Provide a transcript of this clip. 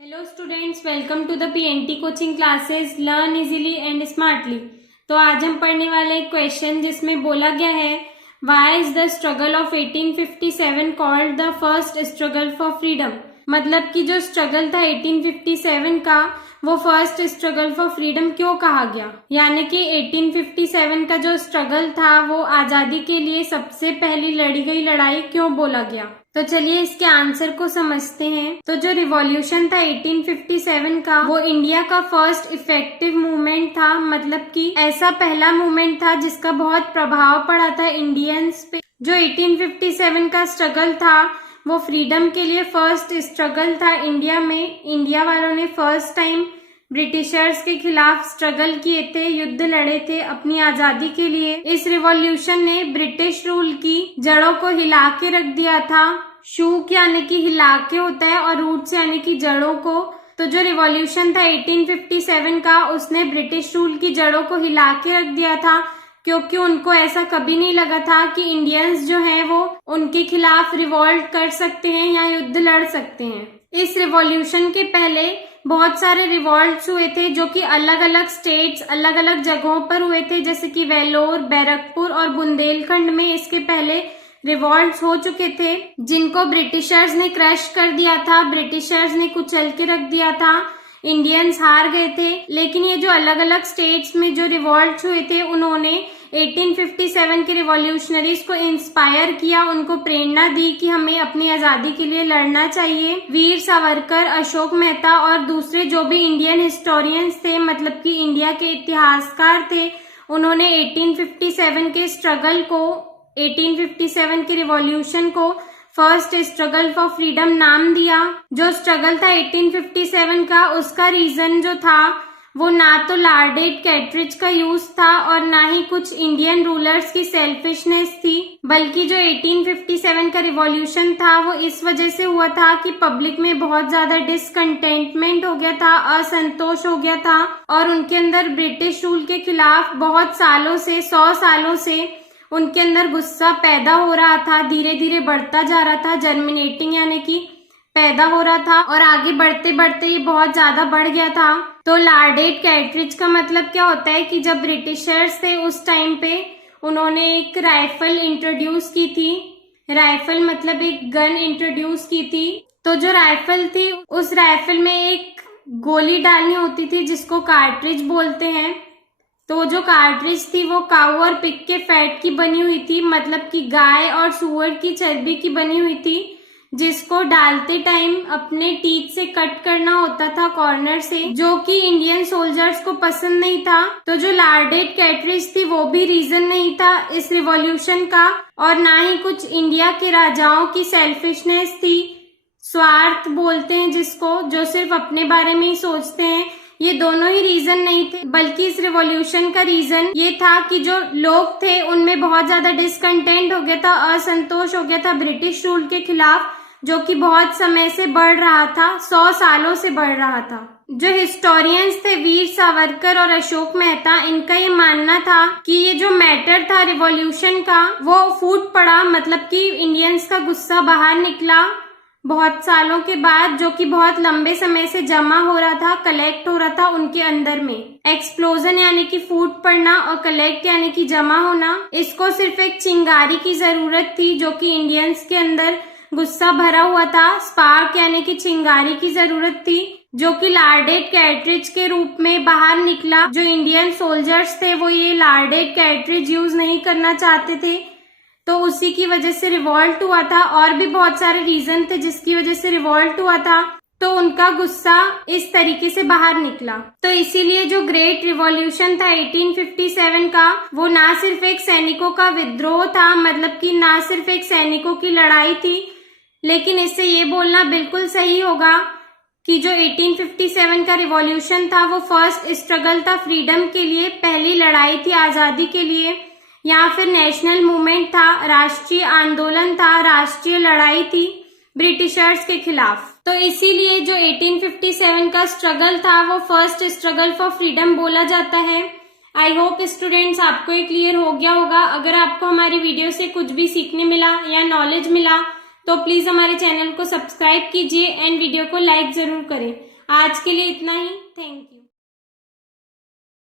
Hello students, welcome to the PNT coaching classes learn easily and smartly. तो आज हम पढ़ने वाले एक क्वेश्चन जिसमें बोला गया है why is the struggle of 1857 called the first struggle for freedom. मतलब कि जो स्ट्रगल था 1857 का वो फर्स्ट स्ट्रगल फॉर फ्रीडम क्यों कहा गया, यानी कि 1857 का जो स्ट्रगल था वो आजादी के लिए सबसे पहली लड़ी गई लड़ाई क्यों बोला गया। तो चलिए इसके आंसर को समझते हैं। तो जो रिवॉल्यूशन था 1857 का वो इंडिया का फर्स्ट इफेक्टिव मूवमेंट था। मतलब कि ऐसा पहला मूवमेंट था जिसका बहुत प्रभाव पड़ा था इंडियंस पे। जो 1857 का स्ट्रगल था वो फ्रीडम के लिए फर्स्ट स्ट्रगल था इंडिया में। इंडिया वालों ने फर्स्ट टाइम ब्रिटिशर्स के खिलाफ स्ट्रगल किए थे, युद्ध लड़े थे अपनी आजादी के लिए। इस रिवॉल्यूशन ने ब्रिटिश रूल की जड़ों को हिला के रख दिया था। शूक यानी कि हिला के होता है और रूट्स यानी कि जड़ों को। तो जो रिवॉल्यूशन था 1857 का उसने ब्रिटिश रूल की जड़ों को हिला के रख दिया था, क्योंकि उनको ऐसा कभी नहीं लगा था कि इंडियंस जो हैं वो उनके खिलाफ रिवॉल्ट कर सकते हैं या युद्ध लड़ सकते हैं। इस रिवॉल्यूशन के पहले बहुत सारे रिवॉल्ट्स हुए थे जो कि अलग अलग स्टेट्स अलग अलग जगहों पर हुए थे, जैसे कि वेलोर, बैरकपुर और बुंदेलखंड में इसके पहले रिवॉल्ट्स हो चुके थे, जिनको ब्रिटिशर्स ने क्रश कर दिया था, ब्रिटिशर्स ने कुचल के रख दिया था, इंडियंस हार गए थे। लेकिन ये जो अलग अलग स्टेट्स में जो रिवॉल्ट्स हुए थे उन्होंने 1857 के रिवॉल्यूशनरीज को इंस्पायर किया, उनको प्रेरणा दी कि हमें अपनी आजादी के लिए लड़ना चाहिए। वीर सावरकर, अशोक मेहता और दूसरे जो भी इंडियन हिस्टोरियंस थे, मतलब कि इंडिया के इतिहासकार थे, उन्होंने 1857 के स्ट्रगल को 1857 के रिवॉल्यूशन को फर्स्ट स्ट्रगल फॉर फ्रीडम नाम दिया। जो स्ट्रगल था 1857 का उसका रीजन जो था वो ना तो लॉर्ड कैट्रिज का यूज था और ना ही कुछ इंडियन रूलर्स की सेल्फिशनेस थी, बल्कि जो 1857 का रिवॉल्यूशन था वो इस वजह से हुआ था कि पब्लिक में बहुत ज्यादा डिसकंटेंटमेंट हो गया था, असंतोष हो गया था और उनके अंदर ब्रिटिश रूल के खिलाफ बहुत सालों से 100 सालों से उनके अंदर गुस्सा पैदा हो रहा था, धीरे धीरे बढ़ता जा रहा था, जर्मिनेटिंग यानी कि पैदा हो रहा था और आगे बढ़ते बढ़ते ये बहुत ज्यादा बढ़ गया था। तो लॉर्ड कैट्रिज का मतलब क्या होता है कि जब ब्रिटिशर्स थे उस टाइम पे उन्होंने एक राइफल इंट्रोड्यूस की थी। राइफल मतलब एक गन इंट्रोड्यूस की थी। तो जो राइफल थी उस राइफल में एक गोली डालनी होती थी जिसको कार्ट्रिज बोलते हैं। तो जो कार्ट्रिज थी वो काऊ और पिग के फैट की बनी हुई थी, मतलब कि गाय और सुअर की चर्बी की बनी हुई थी, जिसको डालते टाइम अपने टीथ से कट करना होता था कॉर्नर से, जो कि इंडियन सोल्जर्स को पसंद नहीं था। तो जो लॉर्ड कैट्रिज थी वो भी रीजन नहीं था इस रिवॉल्यूशन का, और ना ही कुछ इंडिया के राजाओं की सेल्फिशनेस थी, स्वार्थ बोलते हैं जिसको, जो सिर्फ अपने बारे में ही सोचते हैं। ये दोनों ही रीजन नहीं थे, बल्कि इस रिवॉल्यूशन का रीजन ये था कि जो लोग थे उनमें बहुत ज्यादा डिसकंटेंट हो गया था, असंतोष हो गया था ब्रिटिश रूल के खिलाफ, जो कि बहुत समय से बढ़ रहा था, 100 सालों से बढ़ रहा था। जो हिस्टोरियंस थे वीर सावरकर और अशोक मेहता, इनका ये मानना था कि ये जो मैटर था रिवॉल्यूशन का वो फूट पड़ा, मतलब कि इंडियंस का गुस्सा बाहर निकला बहुत सालों के बाद, जो कि बहुत लंबे समय से जमा हो रहा था, कलेक्ट हो रहा था उनके अंदर में। एक्सप्लोजन यानी कि फूट पड़ना और कलेक्ट यानी कि जमा होना। इसको सिर्फ एक चिंगारी की जरूरत थी, जो कि इंडियंस के अंदर गुस्सा भरा हुआ था, स्पार्क यानी कि चिंगारी की जरूरत थी, जो कि लॉर्ड कैट्रिज के रूप में बाहर निकला। जो इंडियन सोल्जर्स थे वो ये लॉर्ड कैट्रिज यूज नहीं करना चाहते थे, तो उसी की वजह से रिवॉल्ट हुआ था। और भी बहुत सारे रीजन थे जिसकी वजह से रिवॉल्ट हुआ था, तो उनका गुस्सा इस तरीके से बाहर निकला। तो इसीलिए जो ग्रेट रिवॉल्यूशन था 1857 का वो ना सिर्फ एक सैनिकों का विद्रोह था, मतलब कि ना सिर्फ एक सैनिकों की लड़ाई थी, लेकिन इससे ये बोलना बिल्कुल सही होगा कि जो 1857 का रिवॉल्यूशन था वो फर्स्ट स्ट्रगल था फ्रीडम के लिए, पहली लड़ाई थी आजादी के लिए, या फिर नेशनल मूवमेंट था, राष्ट्रीय आंदोलन था, राष्ट्रीय लड़ाई थी ब्रिटिशर्स के खिलाफ। तो इसीलिए जो 1857 का स्ट्रगल था वो फर्स्ट स्ट्रगल फॉर फ्रीडम बोला जाता है। आई होप स्टूडेंट्स आपको ये क्लियर हो गया होगा। अगर आपको हमारी वीडियो से कुछ भी सीखने मिला या नॉलेज मिला तो प्लीज हमारे चैनल को सब्सक्राइब कीजिए एंड वीडियो को लाइक जरूर करें। आज के लिए इतना ही। Thank you.